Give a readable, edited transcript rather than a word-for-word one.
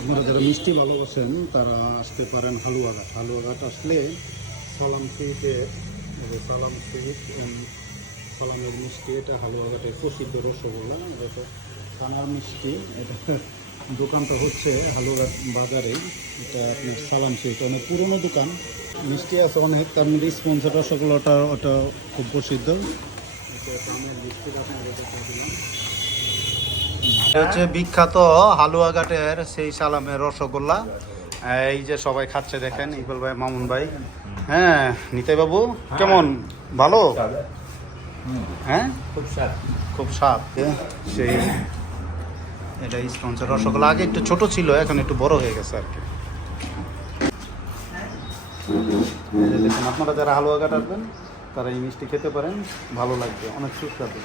আপনারা যারা মিষ্টি ভালোবাসেন তারা আসতে পারেন হালুয়াঘাট। হালুয়াঘাট আসলে সালাম সুইটে, সালাম সুইট সালামের মিষ্টি, এটা হালুয়াঘাটের প্রসিদ্ধ রসগোল্লা। এটা ছানার মিষ্টি। এটা দোকানটা হচ্ছে হালুয়াঘাট বাজারে। এটা আপনার সালাম সুইট, অনেক পুরনো দোকান। মিষ্টি আছে অনেক, তার মধ্যে স্পঞ্জের রসগোল্লাটা ওটা খুব প্রসিদ্ধ। এটা হচ্ছে বিখ্যাত হালুয়াঘাটের সেই সালামের রসগোল্লা। এই যে সবাই খাচ্ছে দেখেন, ইকবাল ভাই, মামুন ভাই। হ্যাঁ নিতাই বাবু কেমন? ভালো? হ্যাঁ খুব স্বাদ। সেই এটা স্পঞ্জের রসগোল্লা, আগে একটু ছোট ছিল, এখন একটু বড় হয়ে গেছে আর কি। দেখুন, আপনারা যারা হালুয়াঘাট আসবেন তারা এই মিষ্টি খেতে পারেন, ভালো লাগবে, অনেক সুস্বাদু।